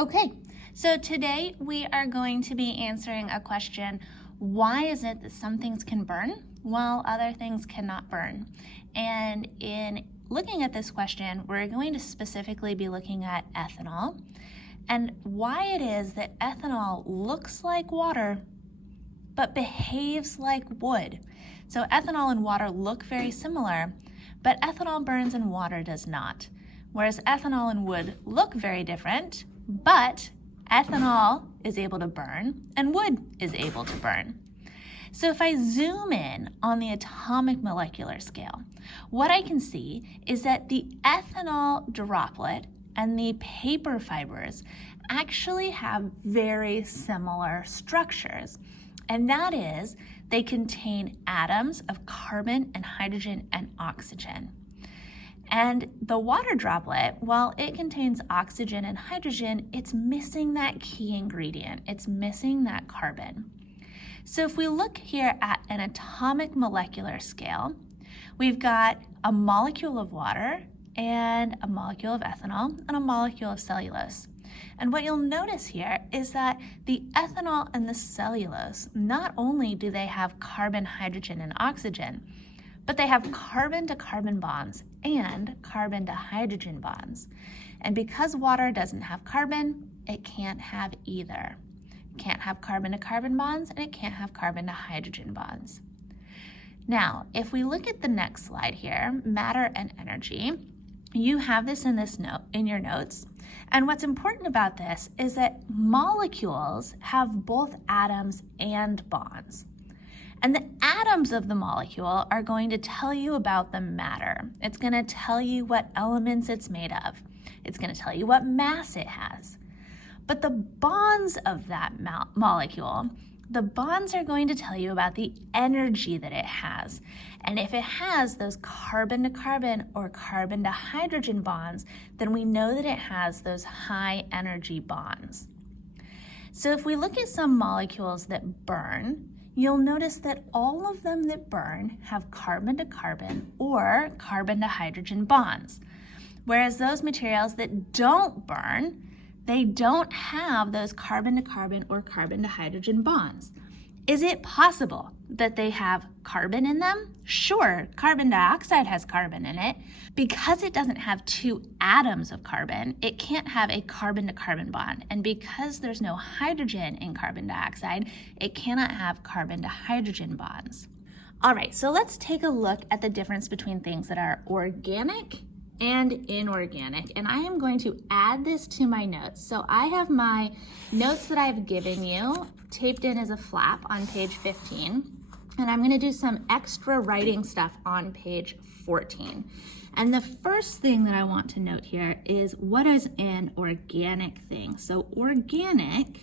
Okay, so today we are going to be answering a question: why is it that some things can burn while other things cannot burn? And in looking at this question, we're going to specifically be looking at ethanol and why it is that ethanol looks like water but behaves like wood. So ethanol and water look very similar, but ethanol burns and water does not. Whereas ethanol and wood look very different, but ethanol is able to burn and wood is able to burn. So if I zoom in on the atomic molecular scale, what I can see is that the ethanol droplet and the paper fibers actually have very similar structures. And that is, they contain atoms of carbon and hydrogen and oxygen. And the water droplet, while it contains oxygen and hydrogen, it's missing that key ingredient. It's missing that carbon. So if we look here at an atomic molecular scale, we've got a molecule of water and a molecule of ethanol and a molecule of cellulose. And what you'll notice here is that the ethanol and the cellulose, not only do they have carbon, hydrogen, and oxygen, but they have carbon to carbon bonds and carbon to hydrogen bonds. And because water doesn't have carbon, it can't have either. It can't have carbon to carbon bonds and it can't have carbon to hydrogen bonds. Now, if we look at the next slide here, matter and energy, you have this in your notes. And what's important about this is that molecules have both atoms and bonds. And the atoms of the molecule are going to tell you about the matter. It's going to tell you what elements it's made of. It's going to tell you what mass it has. But the bonds of that molecule, the bonds are going to tell you about the energy that it has. And if it has those carbon to carbon or carbon to hydrogen bonds, then we know that it has those high energy bonds. So if we look at some molecules that burn, you'll notice that all of them that burn have carbon to carbon or carbon to hydrogen bonds. Whereas those materials that don't burn, they don't have those carbon to carbon or carbon to hydrogen bonds. Is it possible that they have carbon in them? Sure, carbon dioxide has carbon in it. Because it doesn't have two atoms of carbon, it can't have a carbon to carbon bond. And because there's no hydrogen in carbon dioxide, it cannot have carbon to hydrogen bonds. All right, so let's take a look at the difference between things that are organic and inorganic. And I am going to add this to my notes. So I have my notes that I've given you taped in as a flap on page 15. And I'm going to do some extra writing stuff on page 14. And the first thing that I want to note here is, what is an organic thing? So organic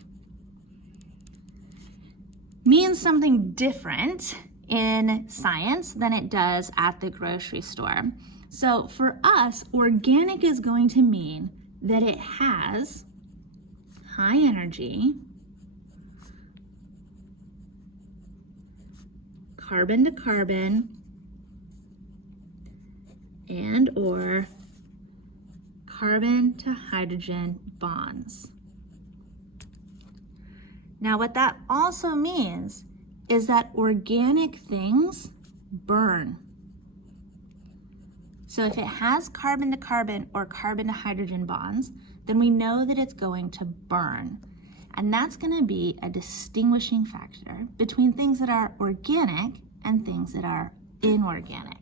means something different in science than it does at the grocery store. So for us, organic is going to mean that it has high energy, carbon to carbon, and or carbon to hydrogen bonds. Now what that also means is that organic things burn. So if it has carbon to carbon or carbon to hydrogen bonds, then we know that it's going to burn. And that's going to be a distinguishing factor between things that are organic and things that are inorganic.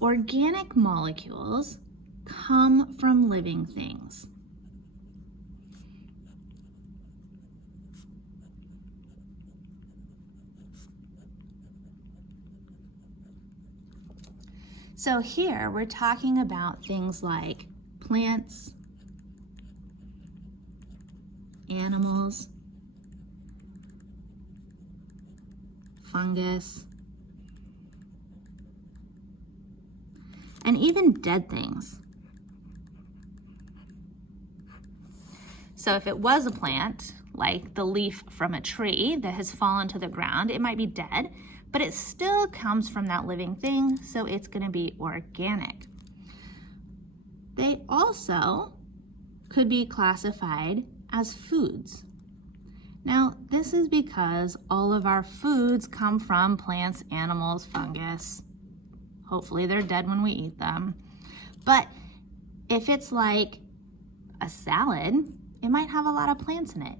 Organic molecules come from living things. So here we're talking about things like plants, animals, fungus, and even dead things. So if it was a plant, like the leaf from a tree that has fallen to the ground, it might be dead, but it still comes from that living thing, so it's going to be organic. They also could be classified as foods. Now, this is because all of our foods come from plants, animals, fungus. Hopefully they're dead when we eat them. But if it's like a salad, it might have a lot of plants in it.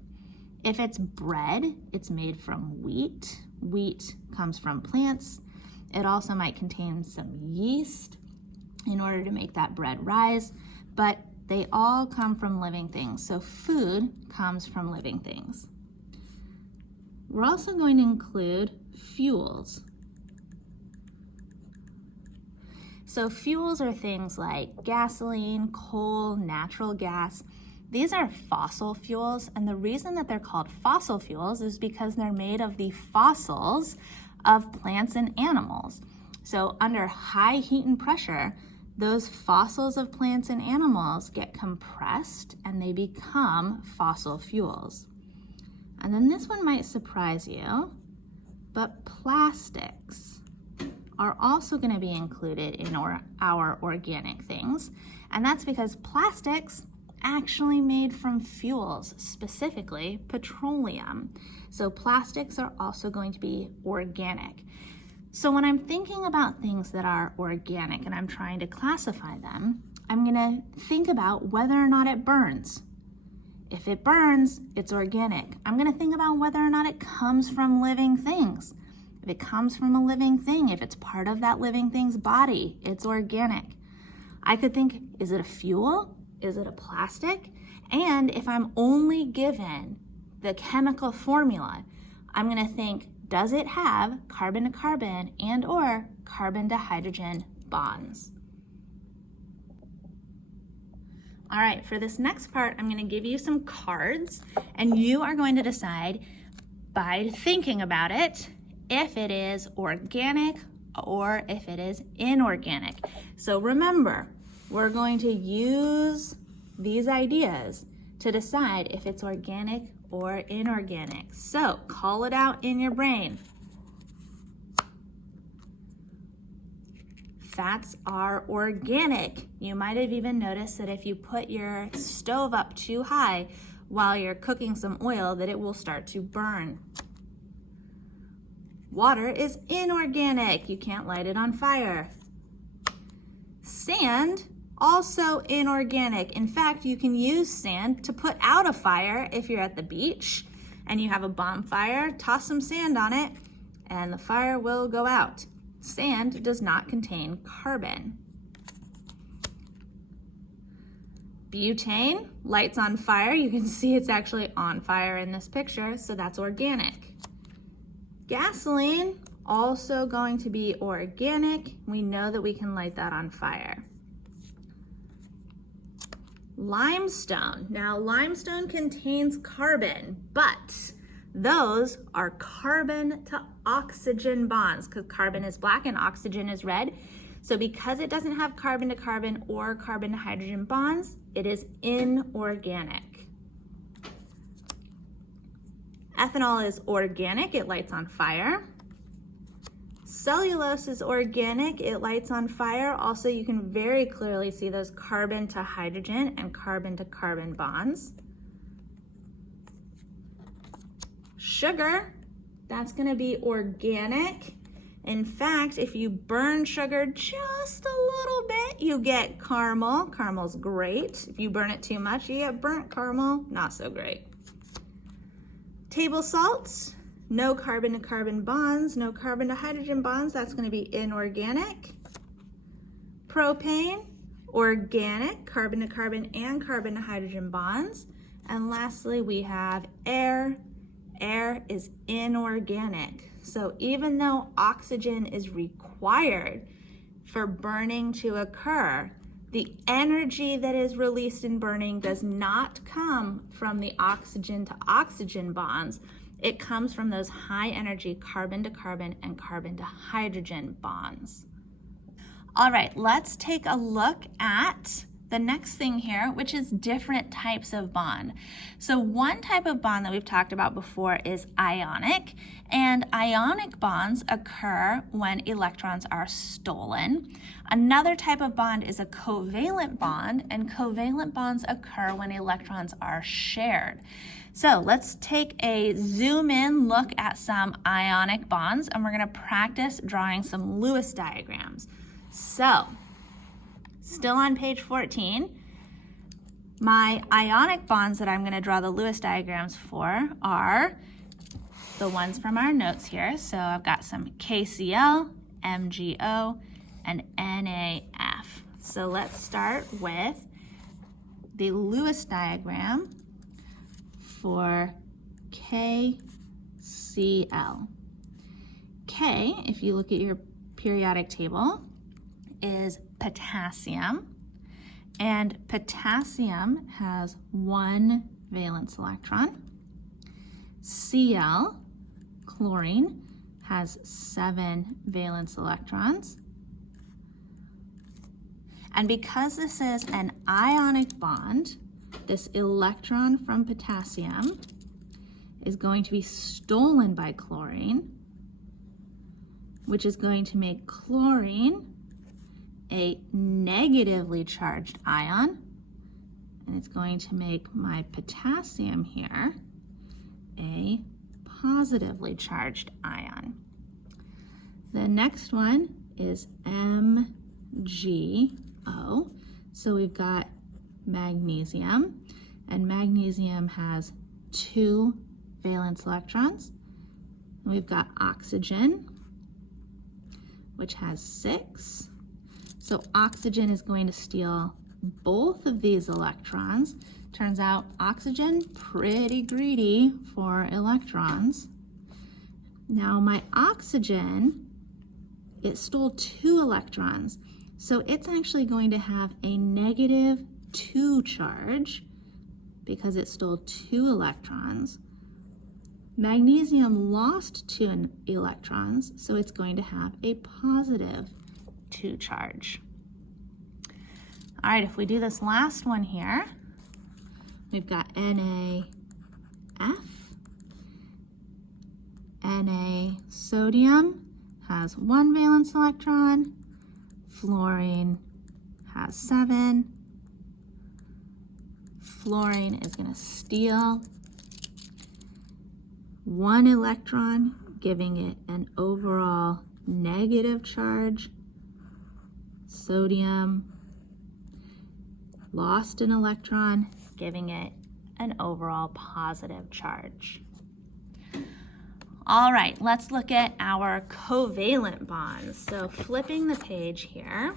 If it's bread, it's made from wheat. Wheat comes from plants. It also might contain some yeast in order to make that bread rise, but they all come from living things. So food comes from living things. We're also going to include fuels. So fuels are things like gasoline, coal, natural gas. These are fossil fuels, and the reason that they're called fossil fuels is because they're made of the fossils of plants and animals. So under high heat and pressure, those fossils of plants and animals get compressed and they become fossil fuels. And then this one might surprise you, but plastics are also going to be included in our organic things. And that's because plastics actually made from fuels, specifically petroleum. So plastics are also going to be organic. So when I'm thinking about things that are organic and I'm trying to classify them, I'm going to think about whether or not it burns. If it burns, it's organic. I'm going to think about whether or not it comes from living things. If it comes from a living thing, if it's part of that living thing's body, it's organic. I could think, is it a fuel? Is it a plastic? And if I'm only given the chemical formula, I'm going to think, does it have carbon to carbon and or carbon to hydrogen bonds? All right, for this next part, I'm going to give you some cards, and you are going to decide by thinking about it if it is organic or if it is inorganic. So remember, we're going to use these ideas to decide if it's organic or inorganic. So call it out in your brain. Fats are organic. You might have even noticed that if you put your stove up too high while you're cooking some oil, that it will start to burn. Water is inorganic. You can't light it on fire. Sand, also inorganic. In fact, you can use sand to put out a fire if you're at the beach and you have a bonfire. Toss some sand on it and the fire will go out. Sand does not contain carbon. Butane lights on fire. You can see it's actually on fire in this picture, so that's organic. Gasoline, also going to be organic. We know that we can light that on fire. Limestone. Now, limestone contains carbon, but those are carbon to oxygen bonds because carbon is black and oxygen is red. So because it doesn't have carbon to carbon or carbon to hydrogen bonds, it is inorganic. Ethanol is organic, it lights on fire. Cellulose is organic, it lights on fire. Also, you can very clearly see those carbon to hydrogen and carbon to carbon bonds. Sugar, that's going to be organic. In fact, if you burn sugar just a little bit, you get caramel. Caramel's great. If you burn it too much, you get burnt caramel, not so great. Table salts, no carbon to carbon bonds, no carbon to hydrogen bonds, that's going to be inorganic. Propane, organic, carbon to carbon and carbon to hydrogen bonds. And lastly, we have air. Air is inorganic. So even though oxygen is required for burning to occur, the energy that is released in burning does not come from the oxygen to oxygen bonds. It comes from those high energy carbon to carbon and carbon to hydrogen bonds. All right, let's take a look at the next thing here, which is different types of bond. So one type of bond that we've talked about before is ionic, and ionic bonds occur when electrons are stolen. Another type of bond is a covalent bond, and covalent bonds occur when electrons are shared. So let's take a zoom in look at some ionic bonds, and we're going to practice drawing some Lewis diagrams. So, still on page 14, my ionic bonds that I'm going to draw the Lewis diagrams for are the ones from our notes here. So I've got some KCl, MgO, and NaF. So let's start with the Lewis diagram for KCl. K, if you look at your periodic table, is potassium, and potassium has 1 valence electron. Cl, chlorine, has 7 valence electrons. And because this is an ionic bond, this electron from potassium is going to be stolen by chlorine, which is going to make chlorine a negatively charged ion, and it's going to make my potassium here a positively charged ion. The next one is MgO. So we've got magnesium, and magnesium has 2 valence electrons. And we've got oxygen, which has 6. So oxygen is going to steal both of these electrons. Turns out oxygen, pretty greedy for electrons. Now my oxygen, it stole 2 electrons. So it's actually going to have a -2 charge because it stole 2 electrons. Magnesium lost 2 electrons, so it's going to have a +2 charge. All right, if we do this last one here, we've got NaF, Na sodium has 1 valence electron, fluorine has 7. Fluorine is going to steal 1 electron, giving it an overall negative charge. Sodium lost an electron, giving it an overall positive charge. All right, let's look at our covalent bonds. So flipping the page here,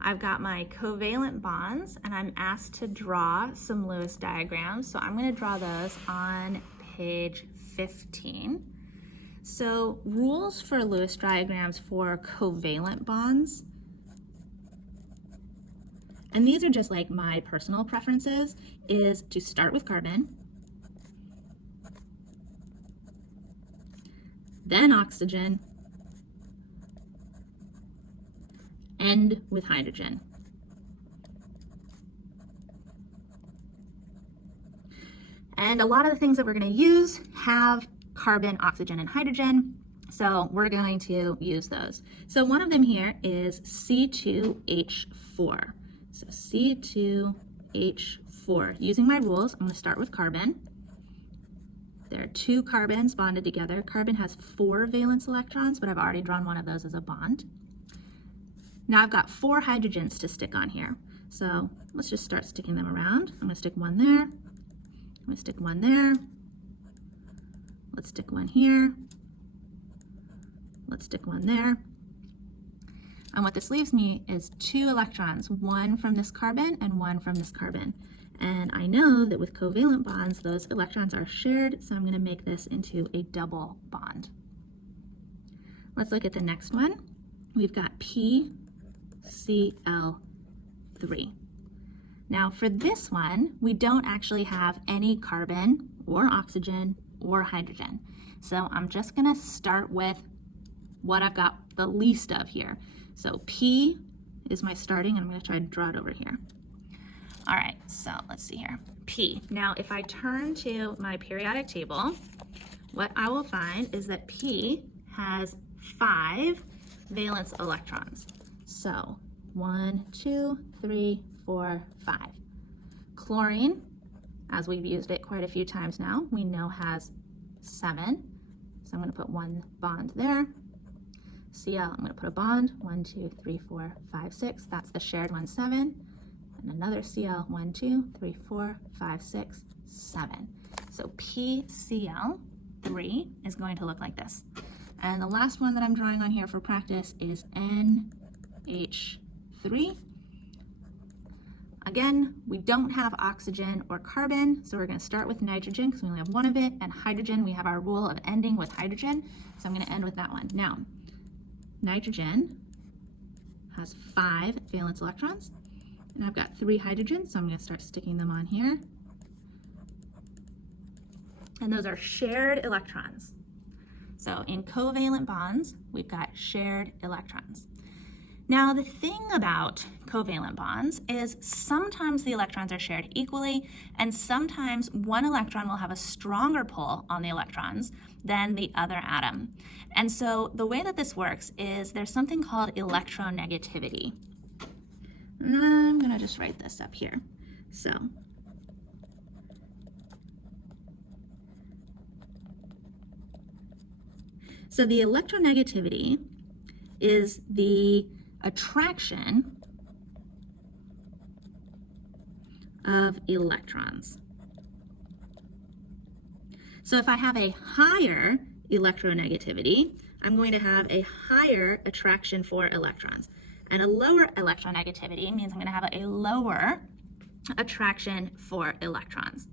I've got my covalent bonds, and I'm asked to draw some Lewis diagrams. So I'm going to draw those on page 15. So rules for Lewis diagrams for covalent bonds, and these are just like my personal preferences, is to start with carbon, then oxygen, end with hydrogen. And a lot of the things that we're going to use have carbon, oxygen, and hydrogen, so we're going to use those. So one of them here is C2H4. So C2H4. Using my rules, I'm going to start with carbon. There are 2 carbons bonded together. Carbon has 4 valence electrons, but I've already drawn one of those as a bond. Now I've got 4 hydrogens to stick on here. So let's just start sticking them around. I'm going to stick one there. I'm going to stick one there. Let's stick one here. Let's stick one there. And what this leaves me is 2 electrons, 1 from this carbon and 1 from this carbon. And I know that with covalent bonds, those electrons are shared, so I'm going to make this into a double bond. Let's look at the next one. We've got PCl3. Now for this one, we don't actually have any carbon or oxygen or hydrogen. So I'm just going to start with what I've got the least of here. So P is my starting, and I'm going to try to draw it over here. All right, so let's see here. P. Now, if I turn to my periodic table, what I will find is that P has 5 valence electrons. So 1, 2, 3, 4, 5. Chlorine, as we've used it quite a few times now, we know has 7. So I'm going to put 1 bond there. Cl, I'm going to put a bond, 1, 2, 3, 4, 5, 6. That's the shared one, 7. And another Cl, 1, 2, 3, 4, 5, 6, 7. So PCl3 is going to look like this. And the last one that I'm drawing on here for practice is NH3. Again, we don't have oxygen or carbon, so we're going to start with nitrogen because we only have one of it, and hydrogen, we have our rule of ending with hydrogen, so I'm going to end with that one. Now, nitrogen has 5 valence electrons, and I've got 3 hydrogens, so I'm going to start sticking them on here. And those are shared electrons. So in covalent bonds, we've got shared electrons. Now, the thing about covalent bonds is sometimes the electrons are shared equally, and sometimes one electron will have a stronger pull on the electrons than the other atom. And so the way that this works is there's something called electronegativity. And I'm going to just write this up here. So the electronegativity is the attraction of electrons. So if I have a higher electronegativity, I'm going to have a higher attraction for electrons. And a lower electronegativity means I'm going to have a lower attraction for electrons.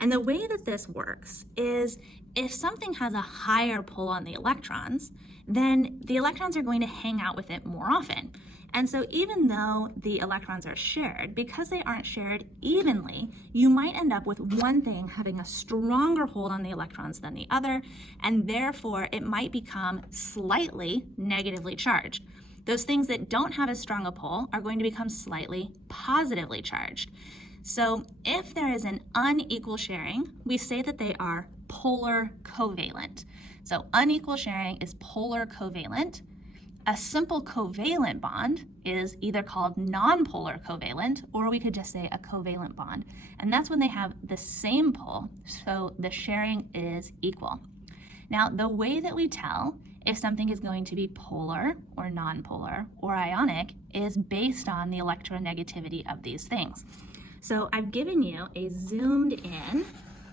And the way that this works is if something has a higher pull on the electrons, then the electrons are going to hang out with it more often. And so even though the electrons are shared, because they aren't shared evenly, you might end up with one thing having a stronger hold on the electrons than the other, and therefore it might become slightly negatively charged. Those things that don't have as strong a pull are going to become slightly positively charged. So if there is an unequal sharing, we say that they are polar covalent. So unequal sharing is polar covalent. A simple covalent bond is either called nonpolar covalent, or we could just say a covalent bond. And that's when they have the same pull, so the sharing is equal. Now, the way that we tell if something is going to be polar or nonpolar or ionic is based on the electronegativity of these things. So I've given you a zoomed in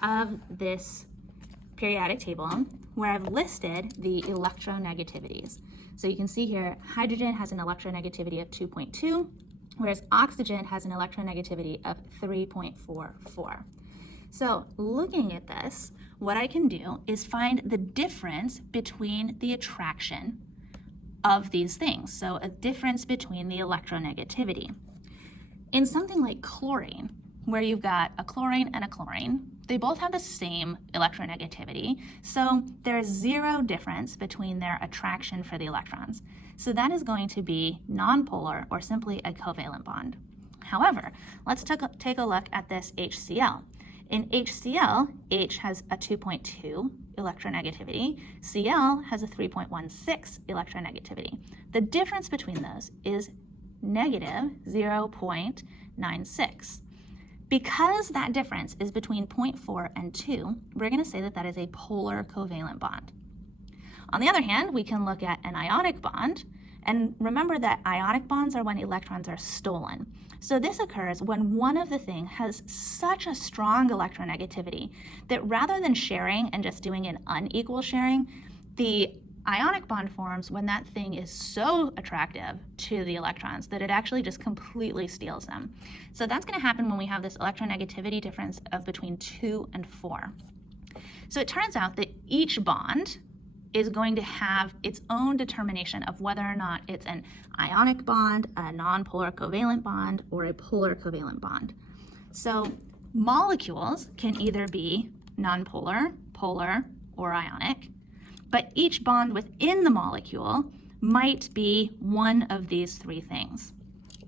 of this periodic table where I've listed the electronegativities. So you can see here, hydrogen has an electronegativity of 2.2, whereas oxygen has an electronegativity of 3.44. So looking at this, what I can do is find the difference between the attraction of these things. So a difference between the electronegativity. In something like chlorine, where you've got a chlorine and a chlorine, they both have the same electronegativity, so there's 0 difference between their attraction for the electrons. So that is going to be nonpolar or simply a covalent bond. However, let's take a look at this HCl. In HCl, H has a 2.2 electronegativity, Cl has a 3.16 electronegativity. The difference between those is negative 0.96. Because that difference is between 0.4 and 2, we're going to say that that is a polar covalent bond. On the other hand, we can look at an ionic bond, and remember that ionic bonds are when electrons are stolen. So this occurs when one of the things has such a strong electronegativity that rather than sharing and just doing an unequal sharing, the ionic bond forms when that thing is so attractive to the electrons that it actually just completely steals them. So that's going to happen when we have this electronegativity difference of between 2 and 4. So it turns out that each bond is going to have its own determination of whether or not it's an ionic bond, a nonpolar covalent bond, or a polar covalent bond. So molecules can either be nonpolar, polar, or ionic, but each bond within the molecule might be one of these 3 things.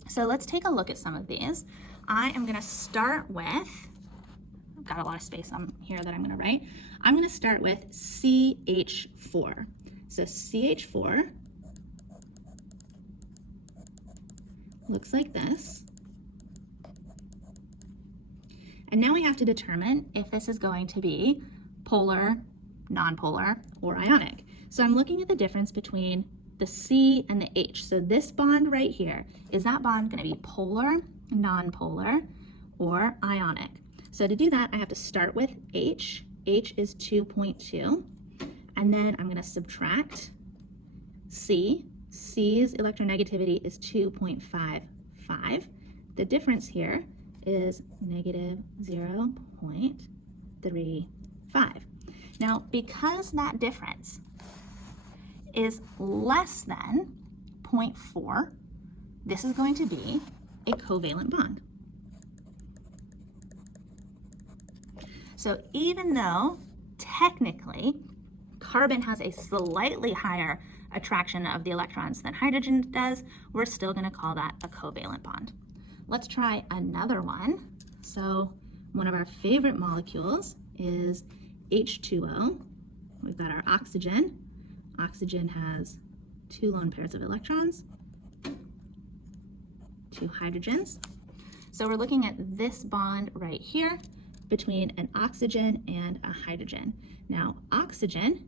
So let's take a look at some of these. I am gonna start with, I've got a lot of space on here that I'm gonna write. I'm gonna start with CH4. So CH4 looks like this. And now we have to determine if this is going to be polar, nonpolar, or ionic. So I'm looking at the difference between the C and the H. So this bond right here, is that bond going to be polar, nonpolar, or ionic? So to do that, I have to start with H. H is 2.2. And then I'm going to subtract C. C's electronegativity is 2.55. The difference here is negative 0.35. Now, because that difference is less than 0.4, this is going to be a covalent bond. So even though technically carbon has a slightly higher attraction of the electrons than hydrogen does, we're still going to call that a covalent bond. Let's try another one. So one of our favorite molecules is H2O. We've got our oxygen. Oxygen has 2 lone pairs of electrons, 2 hydrogens. So we're looking at this bond right here between an oxygen and a hydrogen. Now, oxygen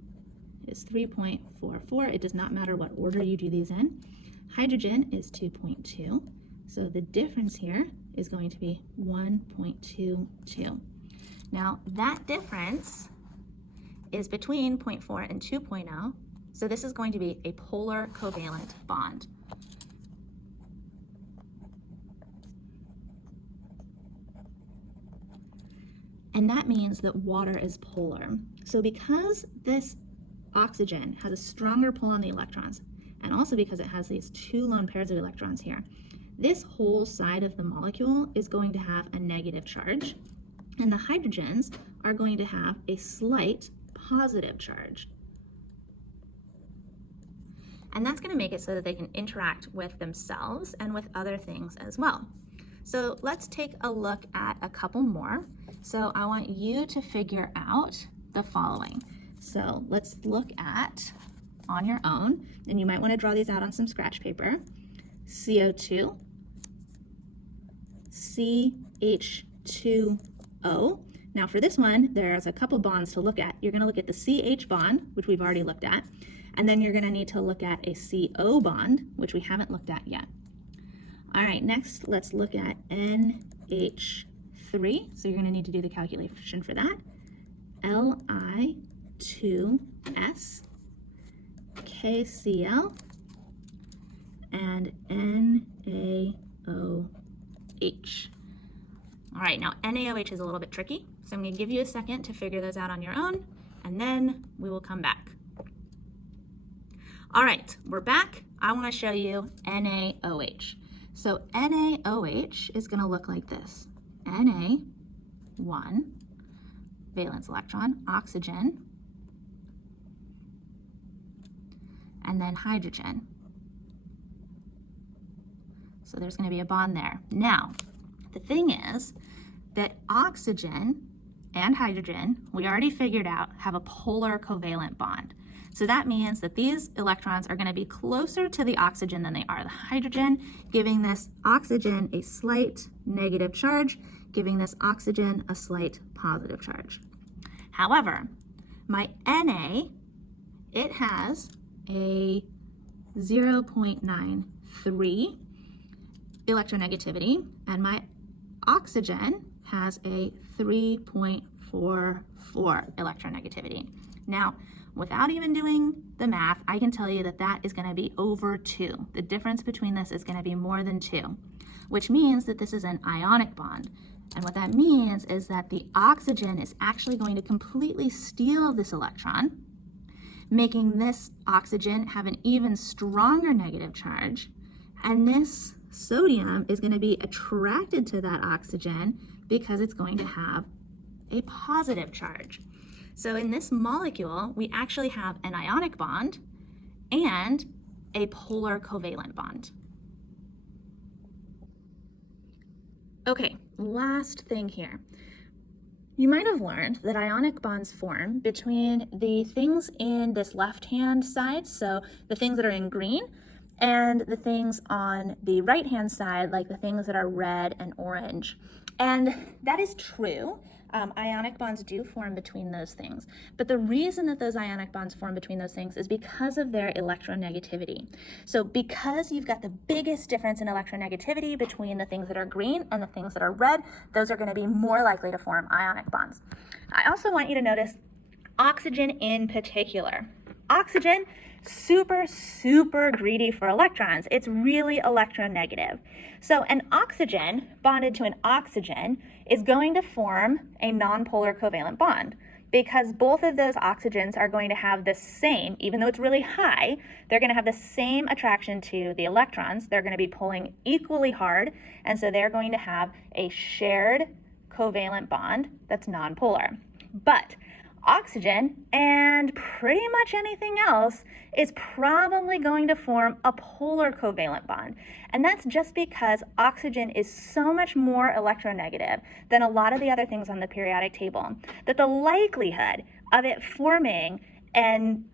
is 3.44. It does not matter what order you do these in. Hydrogen is 2.2. So the difference here is going to be 1.22. Now, that difference is between 0.4 and 2.0. So this is going to be a polar covalent bond. And that means that water is polar. So because this oxygen has a stronger pull on the electrons, and also because it has these 2 lone pairs of electrons here, this whole side of the molecule is going to have a negative charge, and the hydrogens are going to have a slight positive charge. And that's going to make it so that they can interact with themselves and with other things as well. So let's take a look at a couple more. So I want you to figure out the following. So let's look at, on your own, and you might want to draw these out on some scratch paper, CO2, CH2O. Now for this one, there's a couple bonds to look at. You're going to look at the CH bond, which we've already looked at, and then you're going to need to look at a CO bond, which we haven't looked at yet. All right, next let's look at NH3. So you're going to need to do the calculation for that. Li2S, KCl, and NaOH. All right, now NaOH is a little bit tricky, so I'm going to give you a second to figure those out on your own, and then we will come back. All right, we're back. I want to show you NaOH. So NaOH is going to look like this. Na, 1, valence electron, oxygen, and then hydrogen. So there's going to be a bond there. Now, the thing is that oxygen and hydrogen, we already figured out, have a polar covalent bond. So that means that these electrons are going to be closer to the oxygen than they are the hydrogen, giving this oxygen a slight negative charge, giving this oxygen a slight positive charge. However, my Na, it has a 0.93 electronegativity, and my oxygen has a 3.44 electronegativity. Now, without even doing the math, I can tell you that that is going to be over 2. The difference between this is going to be more than 2, which means that this is an ionic bond. And what that means is that the oxygen is actually going to completely steal this electron, making this oxygen have an even stronger negative charge, and this sodium is going to be attracted to that oxygen because it's going to have a positive charge. So in this molecule, we actually have an ionic bond and a polar covalent bond. Okay, last thing here. You might have learned that ionic bonds form between the things in this left-hand side, so the things that are in green, and the things on the right-hand side, like the things that are red and orange. And that is true. Ionic bonds do form between those things. But the reason that those ionic bonds form between those things is because of their electronegativity. So because you've got the biggest difference in electronegativity between the things that are green and the things that are red, those are going to be more likely to form ionic bonds. I also want you to notice oxygen in particular. Oxygen, super greedy for electrons. It's really electronegative. So an oxygen bonded to an oxygen is going to form a nonpolar covalent bond because both of those oxygens are going to have the same, even though it's really high, they're going to have the same attraction to the electrons. They're going to be pulling equally hard, and so they're going to have a shared covalent bond that's nonpolar. But oxygen and pretty much anything else is probably going to form a polar covalent bond. And that's just because oxygen is so much more electronegative than a lot of the other things on the periodic table that the likelihood of it forming an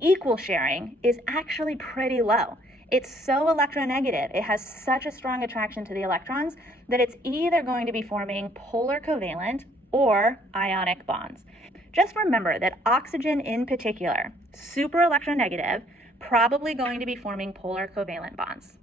equal sharing is actually pretty low. It's so electronegative, it has such a strong attraction to the electrons that it's either going to be forming polar covalent or ionic bonds. Just remember that oxygen in particular, super electronegative, probably going to be forming polar covalent bonds.